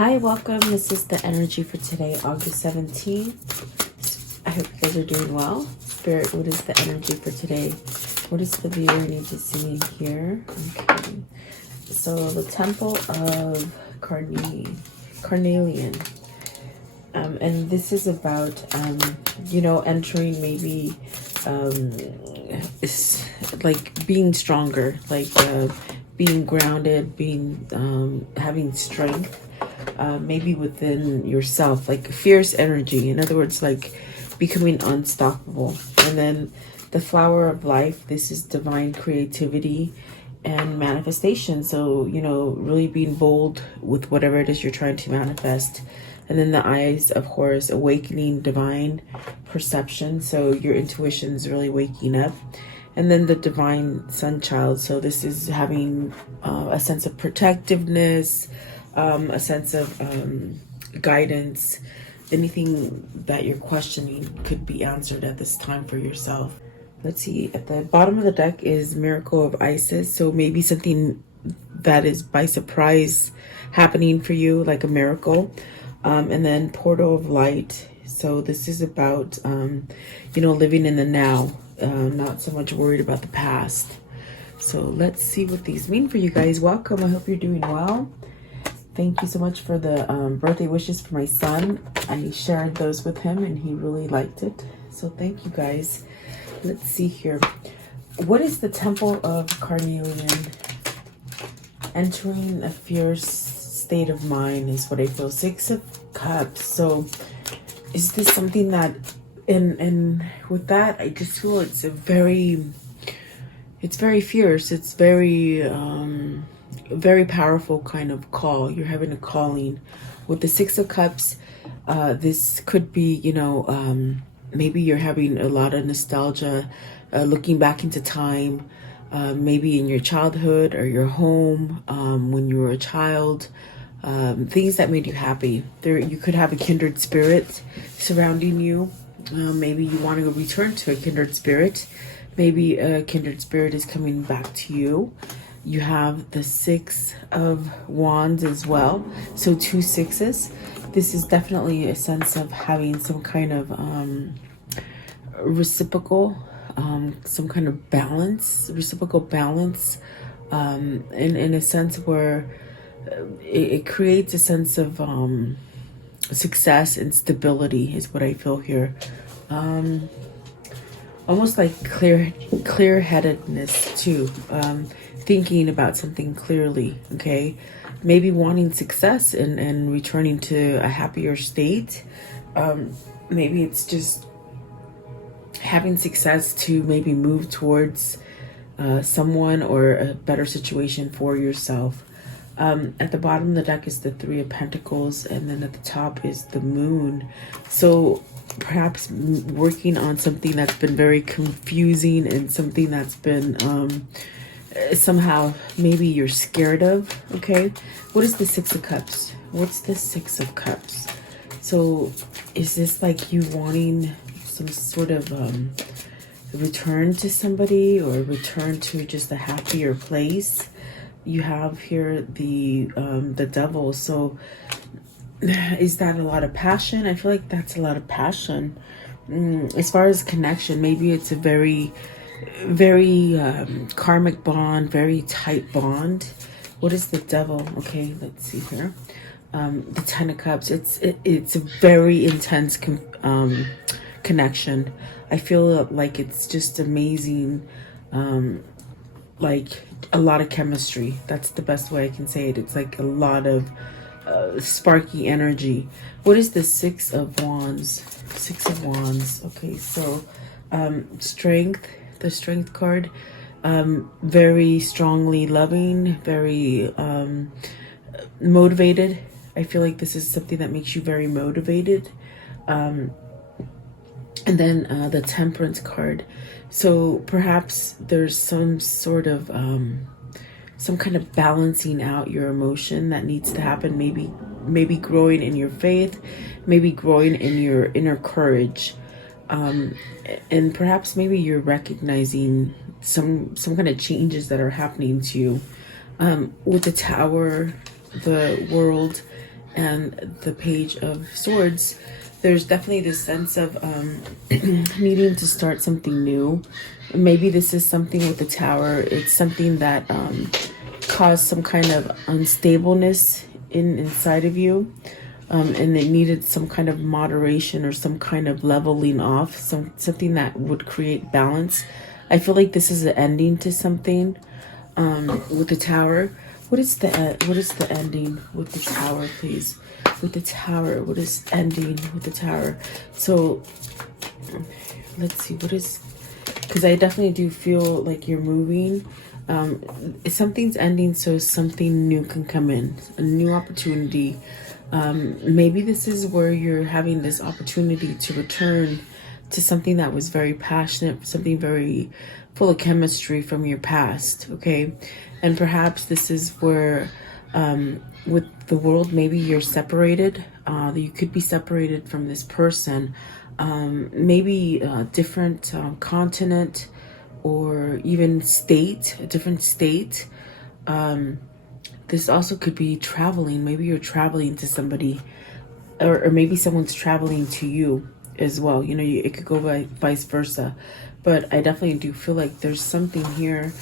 Hi, welcome. This is the energy for today, August 17th. I hope you guys are doing well. Spirit, what is the energy for today? What does the viewer need to see and hear? Okay. So the Temple of Carnelian. And this is about, entering maybe, like being stronger, like being grounded, being, having strength. Maybe within yourself, like fierce energy. In other words, like becoming unstoppable. And then the flower of life, this is divine creativity and manifestation. So, really being bold with whatever it is you're trying to manifest. And then the eyes of Horus, awakening divine perception. So your intuition is really waking up. And then the divine sun child. So this is having a sense of protectiveness, a sense of guidance. Anything that you're questioning could be answered at this time for yourself. Let's see, at the bottom of the deck is Miracle of Isis. So maybe something that is by surprise happening for you, like a miracle. And then Portal of Light. So this is about, living in the now, not so much worried about the past. So let's see what these mean for you guys. Welcome. I hope you're doing well. Thank you so much for the birthday wishes for my son. I shared those with him and he really liked it. So thank you guys. Let's see here. What is the Temple of Carnelian? Entering a fierce state of mind is what I feel. Six of Cups. So is this something that, and with that, I just feel it's very fierce. It's very powerful kind of call. You're having a calling with the Six of Cups. This could be, maybe you're having a lot of nostalgia, looking back into time, maybe in your childhood or your home, when you were a child, things that made you happy. You could have a kindred spirit surrounding you. Maybe you want to return to a kindred spirit. Maybe a kindred spirit is coming back to you. You have the Six of Wands as well. So 2 sixes. This is definitely a sense of having some kind of reciprocal balance, in a sense where it creates a sense of success and stability is what I feel here. Almost like clear-headedness too. Thinking about something clearly, okay? Maybe wanting success and returning to a happier state. Maybe it's just having success to maybe move towards someone or a better situation for yourself. At the bottom of the deck is the Three of Pentacles, and then at the top is the Moon. So perhaps working on something that's been very confusing and something that's been somehow maybe you're scared of. Okay, what is the Six of Cups? What's the Six of Cups? So is this like you wanting some sort of return to somebody or return to just a happier place? You have here the Devil. So is that a lot of passion? I feel like that's a lot of passion. As far as connection, maybe it's a very karmic bond, very tight bond. What is the Devil? Okay, let's see here. The Ten of Cups. It's a very intense connection. I feel like it's just amazing. Like a lot of chemistry. That's the best way I can say it. It's like a lot of sparky energy. What is the Six of Wands? Six of Wands. Okay, so strength. The Strength card. Very strongly loving. Very motivated. I feel like this is something that makes you very motivated. And then the Temperance card. So perhaps there's some sort of some kind of balancing out your emotion that needs to happen. Maybe growing in your faith, maybe growing in your inner courage, and perhaps maybe you're recognizing some kind of changes that are happening to you. With the Tower, the World, and the Page of Swords, there's definitely this sense of needing to start something new. Maybe this is something with the Tower. It's something that caused some kind of unstableness inside of you. And it needed some kind of moderation or some kind of leveling off, something that would create balance. I feel like this is an ending to something with the Tower. What is the ending with the Tower, please? With the Tower, what is ending with the Tower? So let's see, what is, because I definitely do feel like you're moving. Something's ending so something new can come in, a new opportunity. Maybe this is where you're having this opportunity to return to something that was very passionate, something very full of chemistry from your past, okay? And perhaps this is where with the World, maybe you're separated. You could be separated from this person. Maybe a different continent, or even state, a different state. This also could be traveling. Maybe you're traveling to somebody, or maybe someone's traveling to you as well. You know, it could go by vice versa. But I definitely do feel like there's something here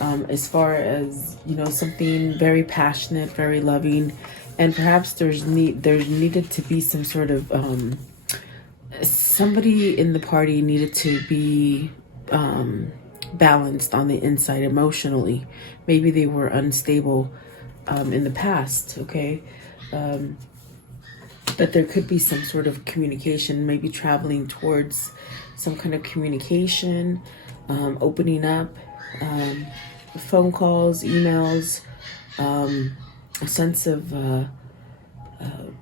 as far as, you know, something very passionate, very loving. And perhaps there's needed to be some sort of, somebody in the party needed to be balanced on the inside emotionally. Maybe they were unstable in the past, okay? But there could be some sort of communication, maybe traveling towards some kind of communication, opening up, phone calls, emails, a sense of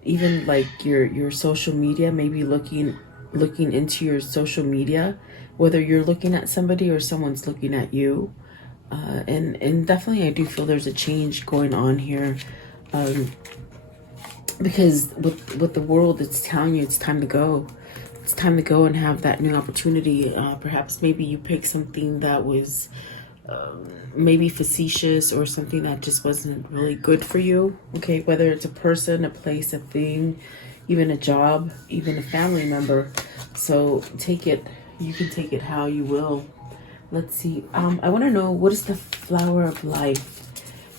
even like your social media, maybe looking into your social media, whether you're looking at somebody or someone's looking at you. And definitely I do feel there's a change going on here, because with the World, it's telling you it's time to go. It's time to go and have that new opportunity. Perhaps maybe you pick something that was maybe facetious, or something that just wasn't really good for you, okay? Whether it's a person, a place, a thing, even a job, even a family member. So take it, you can take it how you will. Let's see. I want to know, what is the Flower of Life?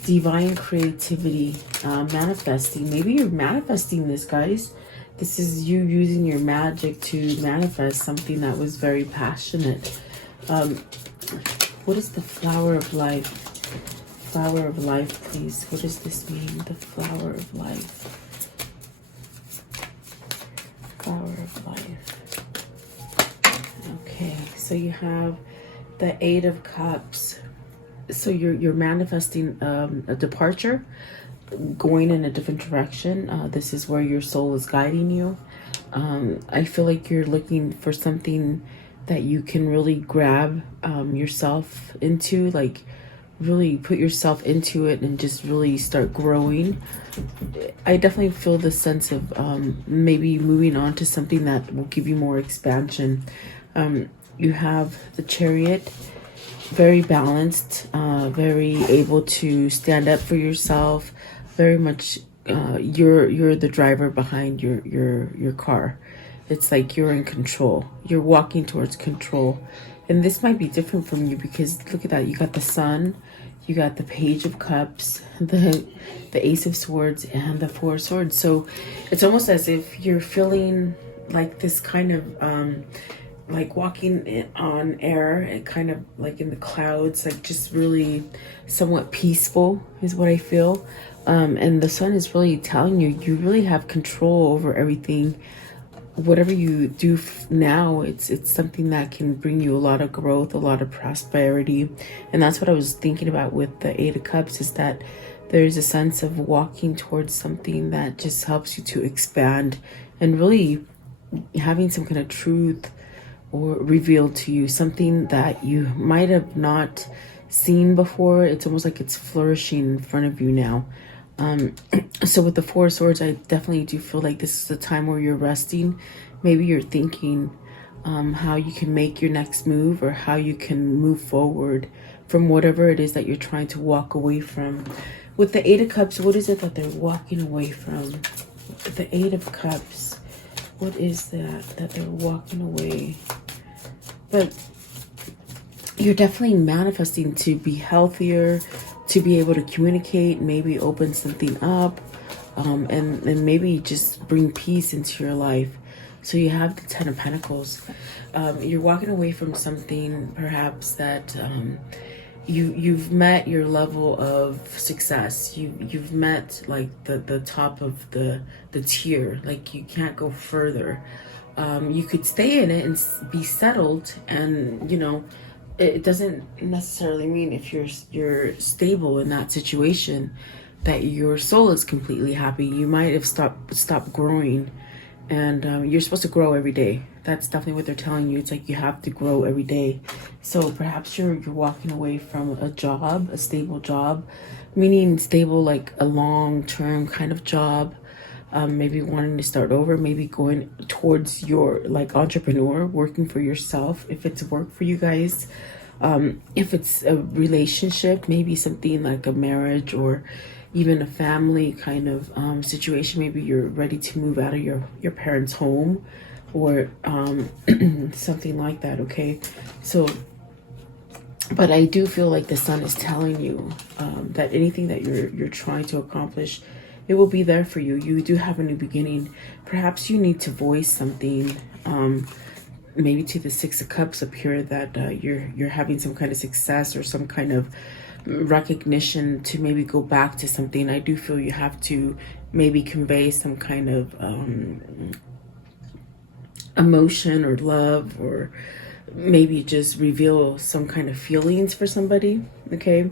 Divine creativity, manifesting. Maybe you're manifesting this, guys. This is you using your magic to manifest something that was very passionate. What is the Flower of Life? Flower of Life, please. What does this mean? The Flower of Life. Flower of Life. Okay, so you have the Eight of Cups. So you're manifesting a departure, going in a different direction. This is where your soul is guiding you. I feel like you're looking for something that you can really grab yourself into, like really put yourself into it and just really start growing. I definitely feel the sense of maybe moving on to something that will give you more expansion. You have the Chariot, very balanced, very able to stand up for yourself, very much you're the driver behind your car. It's like you're in control. You're walking towards control. And this might be different from you, because look at that. You got the Sun, you got the Page of Cups, the Ace of Swords, and the Four of Swords. So it's almost as if you're feeling like this kind of like walking on air, and kind of like in the clouds, like just really somewhat peaceful is what I feel. And the Sun is really telling you, you really have control over everything. Whatever you do now, it's something that can bring you a lot of growth, a lot of prosperity. And that's what I was thinking about with the Eight of Cups, is that there's a sense of walking towards something that just helps you to expand, and really having some kind of truth or revealed to you, something that you might have not seen before. It's almost like it's flourishing in front of you now. So with the Four of Swords, I definitely do feel like this is a time where you're resting. Maybe you're thinking how you can make your next move, or how you can move forward from whatever it is that you're trying to walk away from. With the Eight of Cups, what is it that they're walking away from? The Eight of Cups. What is that they're walking away? But you're definitely manifesting to be healthier, to be able to communicate, maybe open something up, and maybe just bring peace into your life. So you have the Ten of Pentacles. You're walking away from something perhaps that you've met your level of success. You've met like the top of the tier. Like you can't go further. You could stay in it and be settled, and you know, it doesn't necessarily mean if you're stable in that situation that your soul is completely happy. You might have stopped growing, and you're supposed to grow every day. That's definitely what they're telling you. It's like you have to grow every day. So perhaps you're walking away from a job, a stable job, meaning stable like a long-term kind of job. Maybe wanting to start over, maybe going towards your like entrepreneur, working for yourself if it's work for you guys. If it's a relationship, maybe something like a marriage or even a family kind of situation. Maybe you're ready to move out of your parents' home or something like that. Okay, so but I do feel like the sun is telling you that anything that you're trying to accomplish, it will be there for you. You do have a new beginning. Perhaps you need to voice something, maybe to the Six of Cups up here, that you're having some kind of success or some kind of recognition to maybe go back to something. I do feel you have to maybe convey some kind of emotion or love, or maybe just reveal some kind of feelings for somebody. Okay.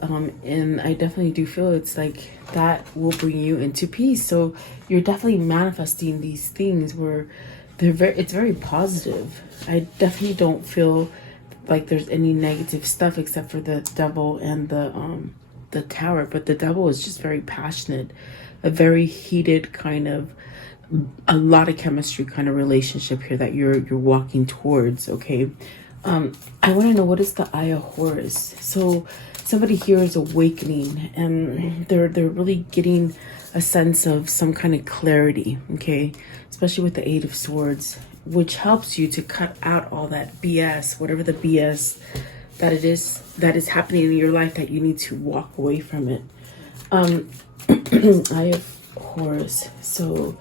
And I definitely do feel it's like that will bring you into peace. So you're definitely manifesting these things where it's very positive. I definitely don't feel like there's any negative stuff except for the Devil and the Tower. But the Devil is just very passionate, a very heated kind of, a lot of chemistry kind of relationship here that you're walking towards. Okay. I want to know, what is the Eye of Horus? So somebody here is awakening, and they're really getting a sense of some kind of clarity. Okay, especially with the Eight of Swords, which helps you to cut out all that BS, whatever the BS that it is that is happening in your life, that you need to walk away from it. Eye of Horus. So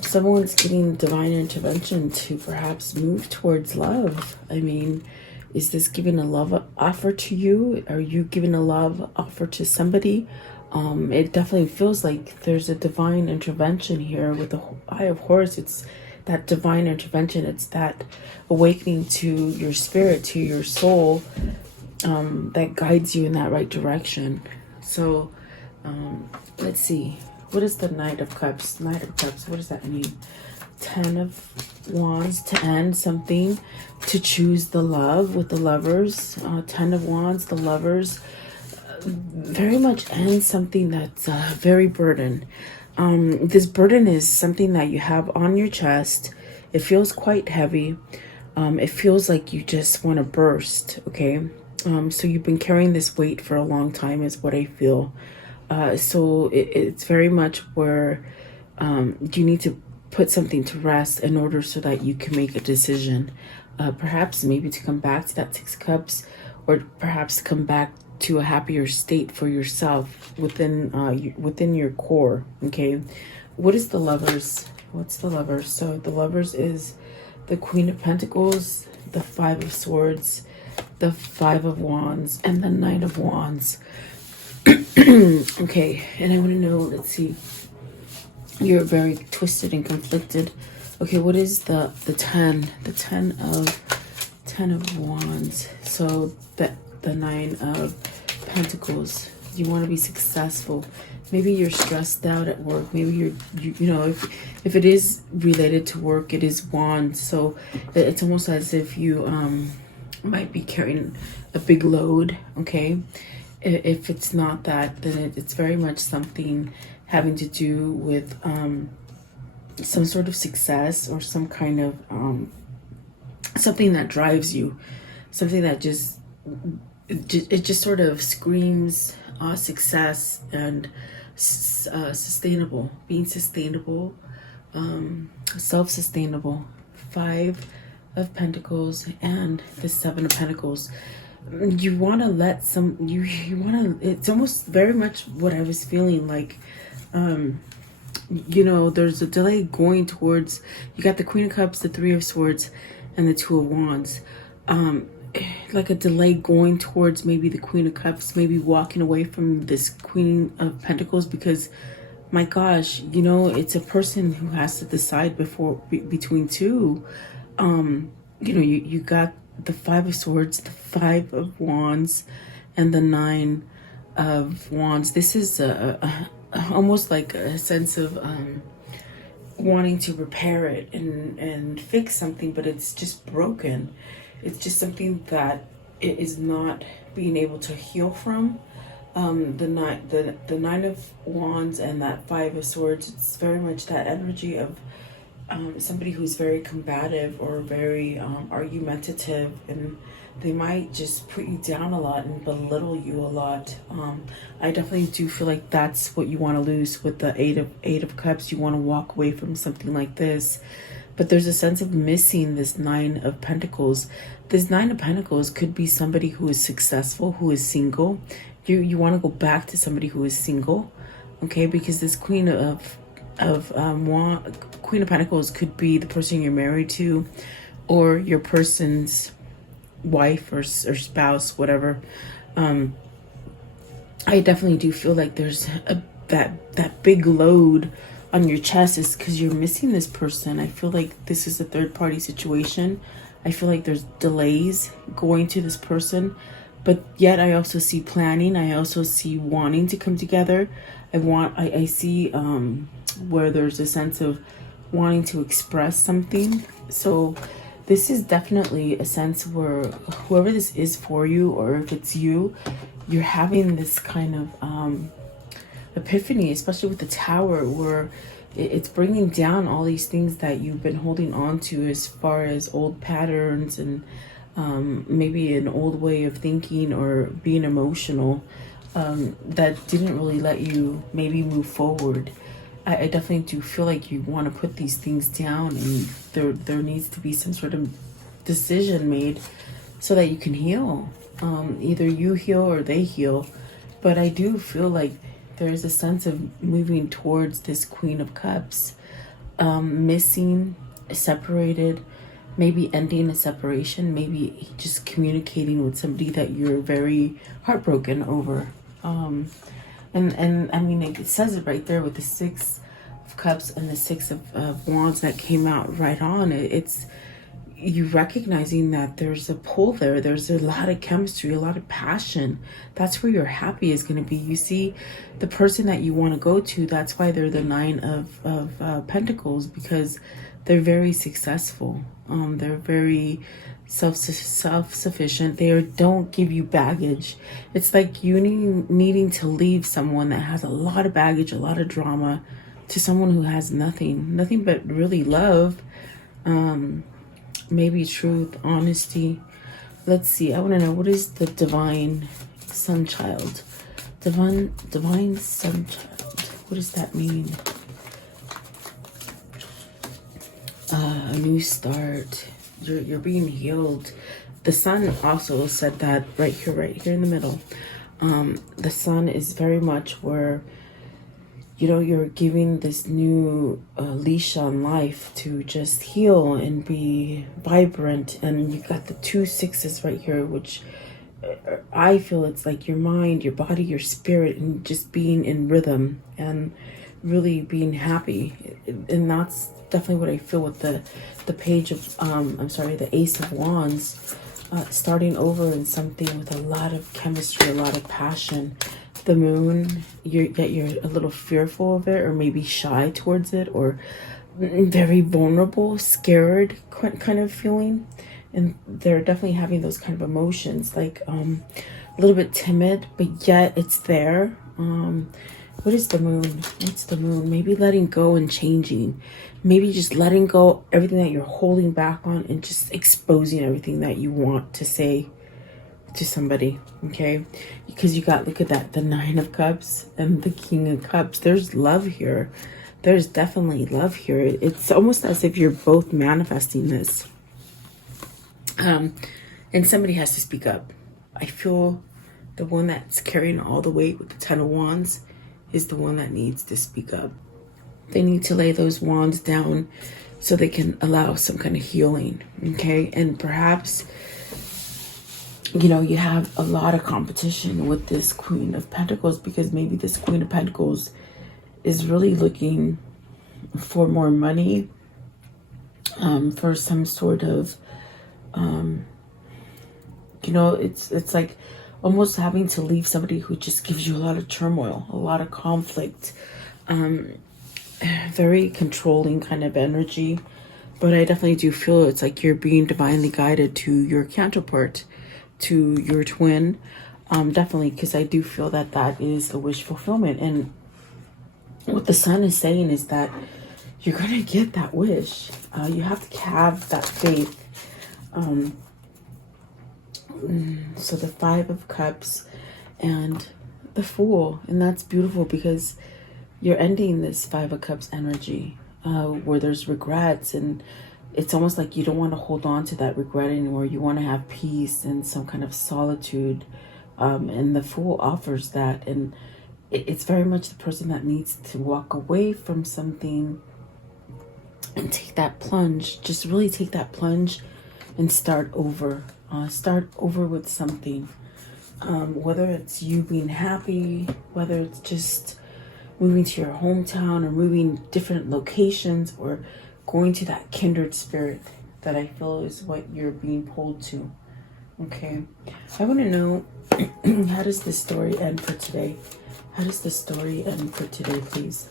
someone's getting divine intervention to perhaps move towards love. I mean, is this giving a love offer to you? Are you giving a love offer to somebody? It definitely feels like there's a divine intervention here with the Eye of Horus. It's that divine intervention. It's that awakening to your spirit, to your soul, that guides you in that right direction. So let's see. What is the Knight of Cups? Knight of Cups, what does that mean? 10 of Wands, to end something, to choose the love with the Lovers. 10 of Wands, the Lovers. Very much end something that's very burdened. This burden is something that you have on your chest. It feels quite heavy. It feels like you just want to burst, okay? So you've been carrying this weight for a long time is what I feel. So it's very much where you need to put something to rest in order so that you can make a decision. Perhaps maybe to come back to that Six of Cups, or perhaps come back to a happier state for yourself within your core. Okay, what is the Lovers? What's the Lovers? So the Lovers is the Queen of Pentacles, the Five of Swords, the Five of Wands, and the Knight of Wands. Okay, and I want to know, let's see, you're very twisted and conflicted. Okay, what is the 10 of Wands? So the 9 of Pentacles. You want to be successful. Maybe you're stressed out at work. Maybe you know, if it is related to work, it is Wands. So it's almost as if you might be carrying a big load. Okay, if it's not that, then it's very much something having to do with some sort of success, or some kind of something that drives you, something that it just sort of screams success and sustainable, being sustainable, self-sustainable. 5 of Pentacles and the 7 of Pentacles. You want to let you want to, it's almost very much what I was feeling like. You know, there's a delay going towards, you got the Queen of Cups, the 3 of Swords, and the 2 of Wands. Like a delay going towards maybe the Queen of Cups, maybe walking away from this Queen of Pentacles, because my gosh, you know, it's a person who has to decide between two. You know, you got the 5 of Swords, the 5 of Wands, and the 9 of Wands. This is almost like a sense of wanting to repair it and fix something, but it's just broken. It's just something that it is not being able to heal from. The 9 of Wands and that 5 of Swords, it's very much that energy of somebody who's very combative or very argumentative, and they might just put you down a lot and belittle you a lot. I definitely do feel like that's what you want to lose with the 8 of Cups. You want to walk away from something like this. But there's a sense of missing this 9 of Pentacles. This 9 of Pentacles could be somebody who is successful, who is single. You want to go back to somebody who is single, okay? Because this Queen of Pentacles could be the person you're married to, or your person's wife or spouse, whatever. I definitely do feel like there's that big load on your chest is because you're missing this person. I feel like this is a third party situation. I feel like there's delays going to this person, but yet I also see planning. I also see wanting to come together. I see where there's a sense of wanting to express something. So this is definitely a sense where whoever this is for you, or if it's you, you're having this kind of epiphany, especially with the Tower, where it's bringing down all these things that you've been holding on to, as far as old patterns and maybe an old way of thinking or being emotional that didn't really let you maybe move forward. I definitely do feel like you want to put these things down, and there needs to be some sort of decision made so that you can heal. Either you heal or they heal. But I do feel like there's a sense of moving towards this Queen of Cups, missing, separated, maybe ending a separation, maybe just communicating with somebody that you're very heartbroken over. And I mean, it says it right there with the 6 of Cups and the 6 of Wands that came out right on. It's you recognizing that there's a pull there. There's a lot of chemistry, a lot of passion. That's where your happy is going to be. You see, the person that you want to go to, that's why they're the 9 of Pentacles, because they're very successful. They're very self-sufficient. They don't give you baggage. It's like you needing to leave someone that has a lot of baggage, a lot of drama, to someone who has nothing but really love, maybe truth, honesty. Let's see, I want to know, what is the divine sun child? Divine sun child, what does that mean? A new start. You're being healed. The sun also said that right here in the middle. The sun is very much where, you know, you're giving this new leash on life to just heal and be vibrant. And you got the 2 6s right here, which I feel it's like your mind, your body, your spirit, and just being in rhythm and really being happy. And that's definitely what I feel with the page of the Ace of Wands, starting over in something with a lot of chemistry, a lot of passion. The Moon, you're a little fearful of it, or maybe shy towards it, or very vulnerable, scared kind of feeling. And they're definitely having those kind of emotions, like a little bit timid, but yet it's there. What is the Moon? What's the Moon? Maybe letting go and changing. Maybe just letting go everything that you're holding back on and just exposing everything that you want to say to somebody, okay? Because you got, look at that, the Nine of Cups and the King of Cups. There's love here. There's definitely love here. It's almost as if you're both manifesting this. And somebody has to speak up. I feel the one that's carrying all the weight with the Ten of Wands is the one that needs to speak up. They need to lay those wands down so they can allow some kind of healing, okay? And perhaps, you know, you have a lot of competition with this Queen of Pentacles, because maybe this Queen of Pentacles is really looking for more money, for some sort of, you know, it's like almost having to leave somebody who just gives you a lot of turmoil, a lot of conflict, very controlling kind of energy. But I definitely do feel it's like you're being divinely guided to your counterpart, to your twin, definitely, because I do feel that that is a wish fulfillment. And what the Sun is saying is that you're gonna get that wish. You have to have that faith. So the Five of Cups and the Fool, and that's beautiful because you're ending this Five of Cups energy, where there's regrets, and it's almost like you don't want to hold on to that regret anymore. You want to have peace and some kind of solitude, and the Fool offers that. And it's very much the person that needs to walk away from something and take that plunge. Just really take that plunge and start over. Start over with something, whether it's you being happy, whether it's just moving to your hometown or moving different locations, or going to that kindred spirit that I feel is what you're being pulled to. Okay, I want to know, how does this story end for today? How does the story end for today, please?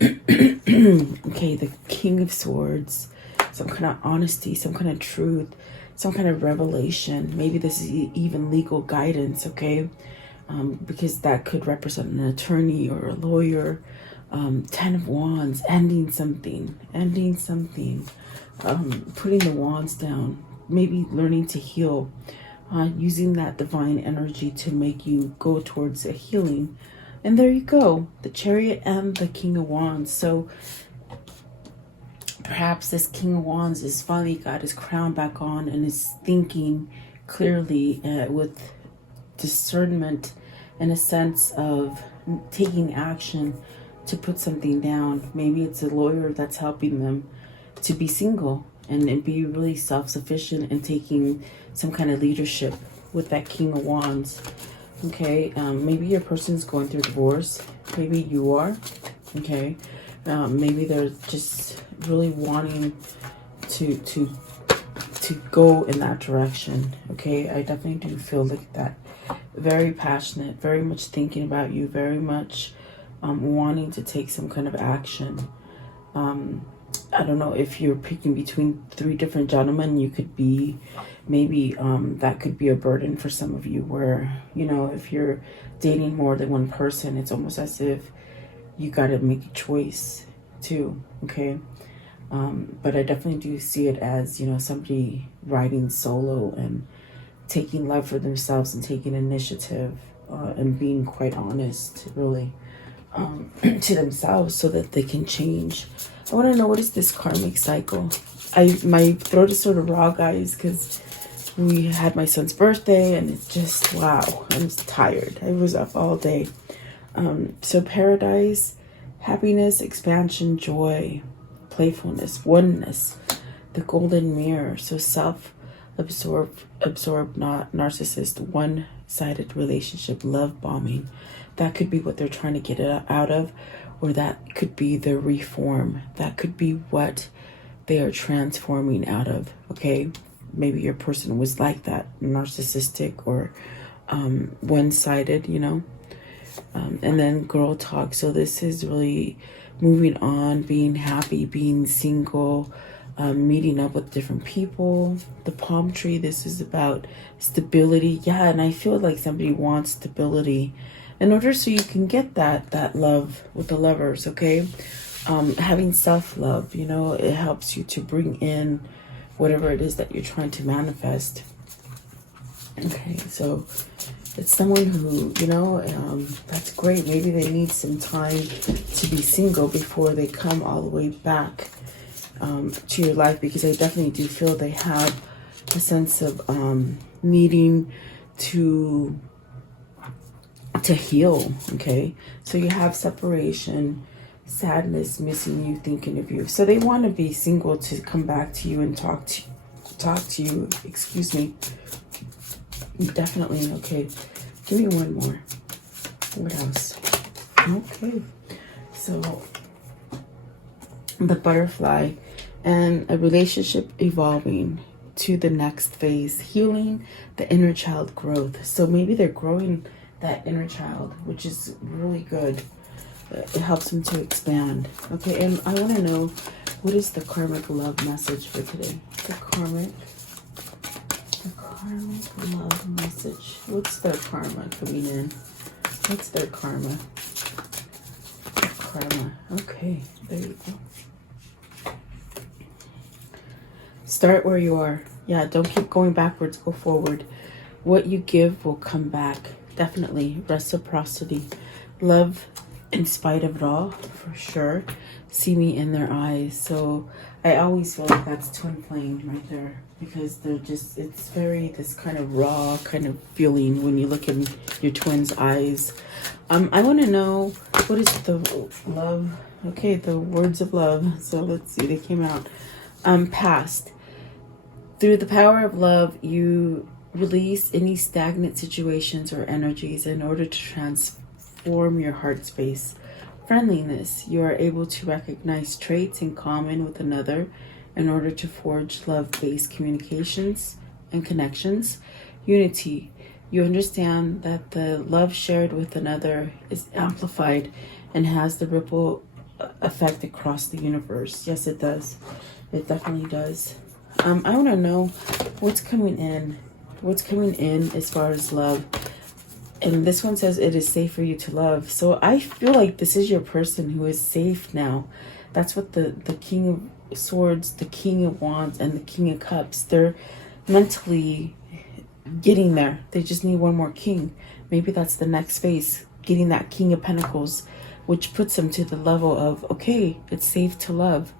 Okay, the King of Swords, some kind of honesty, some kind of truth, some kind of revelation. Maybe this is even legal guidance, okay? Because that could represent an attorney or a lawyer. Ten of Wands, ending something, putting the wands down, maybe learning to heal, using that divine energy to make you go towards a healing. And there you go, the Chariot and the King of Wands. So perhaps this King of Wands is finally got his crown back on and is thinking clearly, with discernment, in a sense of taking action to put something down. Maybe it's a lawyer that's helping them to be single and be really self-sufficient and taking some kind of leadership with that King of Wands. Okay, maybe your person's going through divorce. Maybe you are. Okay, maybe they're just really wanting to go in that direction. Okay, I definitely do feel like that. Very passionate, very much thinking about you, very much wanting to take some kind of action. I don't know if you're picking between three different gentlemen. You could be, maybe that could be a burden for some of you, where, you know, if you're dating more than one person, it's almost as if you got to make a choice too. Okay, but I definitely do see it as, you know, somebody riding solo and taking love for themselves and taking initiative, and being quite honest, really, to themselves so that they can change. I want to know, what is this karmic cycle? My throat is sort of raw, guys, because we had my son's birthday and it's just, wow, I'm tired. I was up all day. So paradise, happiness, expansion, joy, playfulness, oneness, the golden mirror. So absorbed, not narcissist, one-sided relationship, love bombing. That could be what they're trying to get out of, or that could be the reform. That could be what they are transforming out of. Okay, maybe your person was like that, narcissistic or one-sided, you know. And then girl talk. So this is really moving on, being happy, being single, meeting up with different people. The palm tree, this is about stability. Yeah, and I feel like somebody wants stability in order so you can get that love with the Lovers. Okay, having self-love, you know, it helps you to bring in whatever it is that you're trying to manifest. Okay, so it's someone who, you know, that's great. Maybe they need some time to be single before they come all the way back to your life, because I definitely do feel they have a sense of needing to heal. Okay, so you have separation, sadness, missing you, thinking of you. So they want to be single to come back to you and talk to you. Excuse me. Definitely. Okay, give me one more. What else? Okay, so the butterfly and a relationship evolving to the next phase, healing the inner child growth. So maybe they're growing that inner child, which is really good. It helps them to expand. Okay, and I want to know, what is the karmic love message for today? The karmic love message. What's their karma coming in? What's their karma? Karma. Okay, there you go. Start where you are. Yeah, don't keep going backwards, go forward. What you give will come back. Definitely. Reciprocity. Love in spite of it all, for sure. See me in their eyes. So I always feel like that's twin flame right there, because they're just, it's very this kind of raw kind of feeling when you look in your twin's eyes. I want to know, what is the love? Okay, the words of love. So let's see, they came out. Past. Through the power of love, you release any stagnant situations or energies in order to transform your heart space. Friendliness. You are able to recognize traits in common with another in order to forge love-based communications and connections. Unity. You understand that the love shared with another is amplified and has the ripple effect across the universe. Yes, it does. It definitely does. I want to know what's coming in. What's coming in as far as love. And this one says it is safe for you to love. So I feel like this is your person who is safe now. That's what the King of Swords, the King of Wands, and the King of Cups, they're mentally getting there. They just need one more king. Maybe that's the next phase, getting that King of Pentacles, which puts them to the level of, okay, it's safe to love.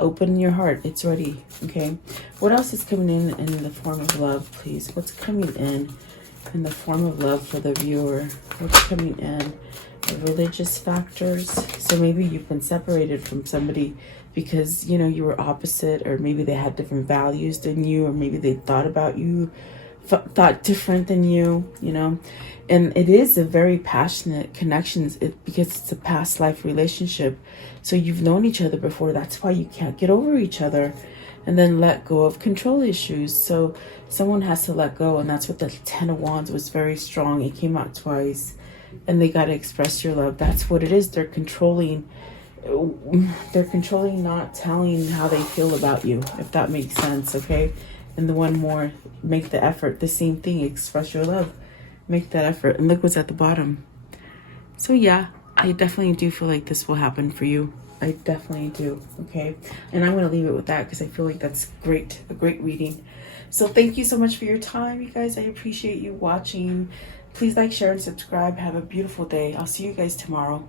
Open your heart. It's ready. Okay. What else is coming in the form of love, please? What's coming in the form of love for the viewer? What's coming in? The religious factors. So maybe you've been separated from somebody because, you know, you were opposite, or maybe they had different values than you, or maybe they thought about you, thought different than you, you know. And it is a very passionate connection because it's a past life relationship. So you've known each other before. That's why you can't get over each other. And then let go of control issues. So someone has to let go. And that's what the Ten of Wands was, very strong. It came out twice. And they got to express your love. That's what it is. They're controlling. They're controlling, not telling how they feel about you, if that makes sense. Okay. And the one more, make the effort. The same thing. Express your love. Make that effort. And look what's at the bottom. So yeah, I definitely do feel like this will happen for you. I definitely do. Okay. And I'm going to leave it with that because I feel like that's great. A great reading. So thank you so much for your time, you guys. I appreciate you watching. Please like, share, and subscribe. Have a beautiful day. I'll see you guys tomorrow.